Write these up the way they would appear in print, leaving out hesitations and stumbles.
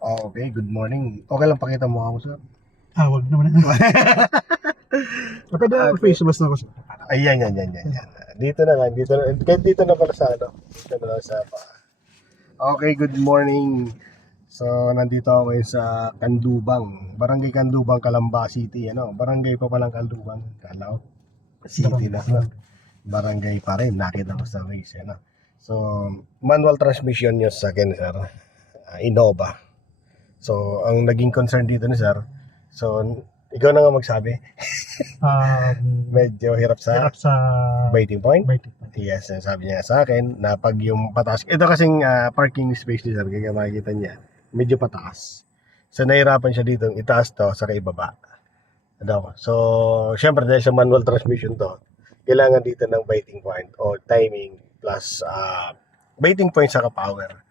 Okay, good morning. Okay lang pakita mo ako, sir. Wag naman. Pwede Okay. face mask na ako sir. Ayan, yan. Dito na lang, dito na. Kahit dito na pala sa ano. Dito na lang sa pa. Okay, good morning. So, nandito ako ngayon sa Kandubang. Barangay Kandubang, Calamba City. Ano? Barangay pa palang Kandubang. Kalaw. City na. No? Barangay pa rin. Nakita ko sa race. Ano? So, manual transmission yun sa akin, sir. Innova. So, ang naging concern dito ni sir, so, ikaw na nga magsabi, medyo hirap Hirap sa sa waiting point. waiting point. Yes, sabi niya sa akin na pag yung pataas, ito kasing parking space ni sir, kaya makikita niya, medyo pataas. So, nahirapan siya dito, itaas to, saka ibaba. Ano? So, syempre dahil sa manual transmission to, kailangan dito ng waiting point o timing plus waiting point saka power.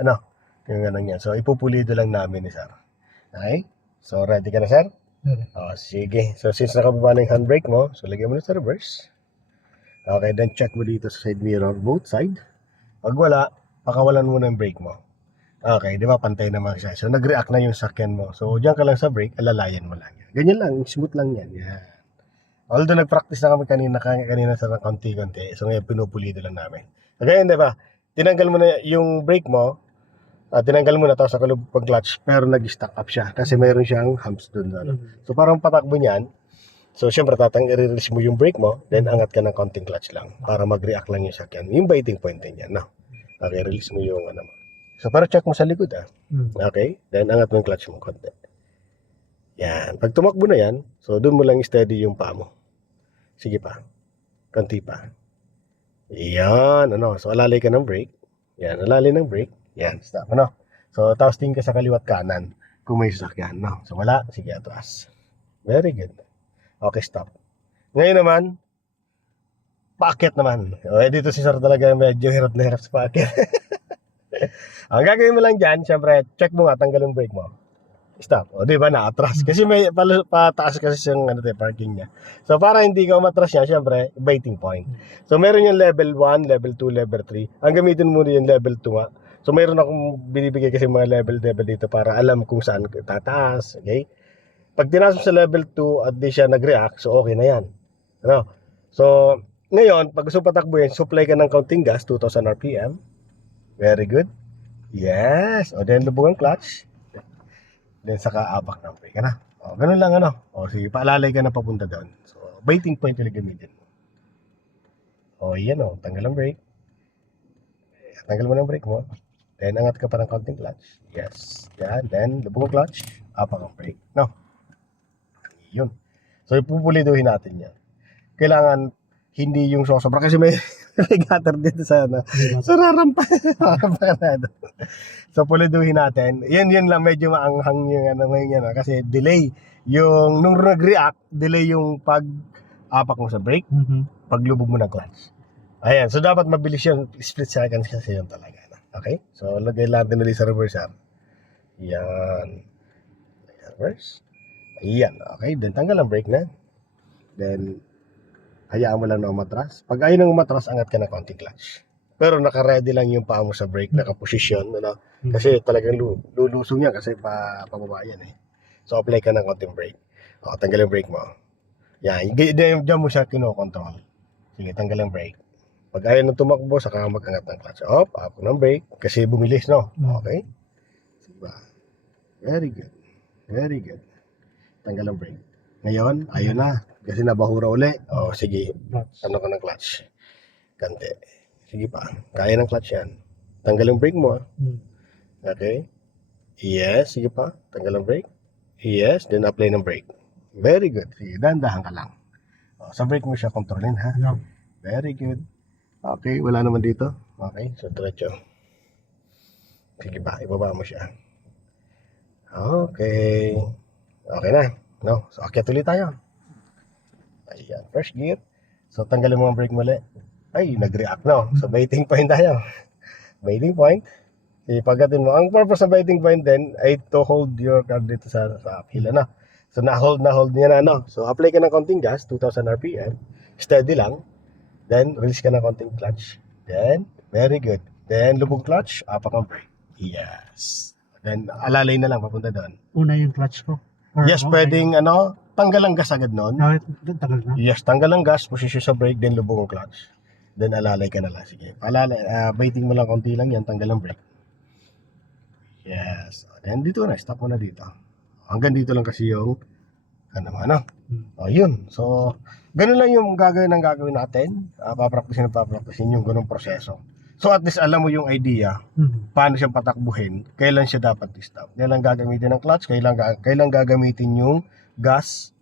Ano? Yung ano niya. So, ipupulido lang namin ni sir. Okay? So, ready ka na, sir? Oh, sige. So, since nakababa na yung handbrake mo, so lagyan mo na sa reverse. Okay, then check mo dito sa side mirror, both side. Pag wala, pakawalan mo na yung brake mo. Okay, di ba? Pantay naman siya. So, nag-react na yung sakyan mo. So, diyan ka lang sa brake, alalayan mo lang yan. Ganyan lang, smooth lang yan. Yan. Although nag-practice na kami kanina sa konti-konti. So, ngayon pinupulido lang namin. So, ganyan, di ba? Tinanggal mo na yung brake mo, tinanggal mo na tapos pag clutch pero nag-stack up siya kasi mayroon siyang humps doon. Ano? So parang patakbo niyan. So syempre i-release mo yung brake mo, then angat ka ng konting clutch lang para mag-react lang yung sakyan. Yung biting point din yan, no? Okay, release mo yung ano mo. So para check mo sa likod Okay? Then angat mo yung clutch mo konti. Yan. Pag tumakbo na yan, so doon mo lang steady yung paa mo. Sige pa. Konti pa. Yan, ano. So alalay ka ng brake. Yan, alalay ng brake. Yan, stop, ano? So, tapos tingin ka sa kaliwat kanan kung may sasakyan, no? So, wala. Sige, atras. Very good. Okay, stop. Ngayon naman, paakyat naman. Dito si sir talaga medyo hirap na hirap sa paakyat. Ang gagawin mo lang dyan, syempre, check mo nga, tanggal yung brake mo. Stop. O, di ba, na-atras. Kasi may pataas kasi yung parking niya. So, para hindi ka umatras niya, syempre, waiting point. So, meron yung level 1, level 2, level 3. Ang gamitin mo yung level 2 nga. So, mayroon akong binibigay kasi mga level dito para alam kung saan tataas. Okay? Pag tinaas mo sa level 2 at di siya nag-react, so okay na yan. Ano? So, ngayon, pag gusto patakbuhin, supply ka ng counting gas, 2,000 RPM. Very good. Yes. O, then lubog ang clutch. Then saka abak ng brake. Ano? O, ganun lang ano. O, sige, paalalay ka na papunta doon. So, waiting point yung gamitin mo. O, yan o. Tanggal ang brake. Tanggal mo ng brake mo. Then, angat ka pa ng konting clutch. Yes. Yan. Then, lubog ang clutch. Abak ang brake. No? Yun. So, ipupuliduhin natin yan. Kailangan hindi yung sosobra kasi may gutter dito sa ano. So, rarampa. So, puliduhin natin. Yun lang. Medyo maanghang yung ano ngayon. Kasi delay. Yung, nung nag-react, delay yung pag-apak mo sa brake. Paglubog mo ng clutch. Ayan. So, dapat mabilis yun. Split seconds kasi yun talaga. Okay? So, lagay natin ulit sa reverse. Yan. Reverse. Ayan. Okay. Then, tanggal ang brake na. Then, hayaan mo lang na umatras. Pag ayaw nang umatras, angat ka na konting clutch. Pero naka-ready lang yung paa mo sa brake, naka-position, ano? Kasi talagang lulusong yan kasi pababa yan eh. So, apply ka ng konting brake. O, tanggal yung brake mo. Yan. Diyan mo siya kinokontrol. Sige, tanggal yung brake. Pag ayaw nang tumakbo, saka mag-angat ng clutch. Up ng brake. Kasi bumilis, no? Okay? Sige ba? Very good. Very good. Tanggal ang brake. Ngayon, ayaw na. Kasi nabahura uli. O, sige. Ano ka ng clutch? Kante. Sige pa. Kaya ng clutch yan. Tanggal yung brake mo. Okay? Yes. Sige pa. Tanggal ang brake. Yes. Then apply ng brake. Very good. Sige. Dahan-dahan ka lang. O, sa brake mo siya kontrolin, ha? Very good. Okay. Wala naman dito. Okay. So, diretso. Sige pa. Ibaba mo siya. Okay. Okay na. No? So, akyat ulit tayo. Ayan. First gear. So, tanggalin mo ang brake muli. Ay, nag-react, no? So, waiting point tayo. Waiting point. Ipagatin mo. Ang purpose ng waiting point din ay to hold your car dito sa uphill, ano? So, na-hold niya na, no? So, apply ka ng konting gas, 2,000 RPM. Steady lang. Then, release ka ng konting clutch. Then, very good. Then, lubog clutch, apak ang brake. Yes. Then alalay na lang papunta doon. Una yung clutch ko. Or Yes, ako, pwedeng tanggal ang gas agad noon. Bakit? Tagal na. Yes, tanggal ang gas, posisyon sa brake, then lubog ang clutch. Then alalay ka na lang. Sige, baiting mo lang konti lang yan, tanggal ang brake. Yes. Then dito na, stop mo na dito. Hanggang dito lang kasi yung ano. Yun. So, ganun lang yung gagawin natin. Papraktisin yung ganung proseso. So at least alam mo yung idea, paano siyang patakbuhin, kailan siya dapat i-stop. Kailan gagamitin ang clutch, kailan gagamitin yung gas.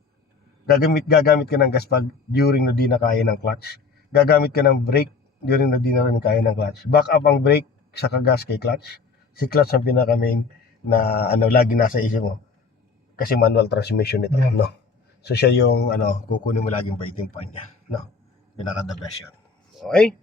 Gagamit ka ng gas pag during na di na kaya ng clutch. Gagamit ka ng brake during na di na rin kaya ng clutch. Back up ang brake, saka gas kay clutch. Si clutch ang pinaka main na lagi nasa isip mo. Kasi manual transmission ito, Yeah. no. So siya yung kukunin mo laging biting point niya, no. Pinaka the best yun. Okay?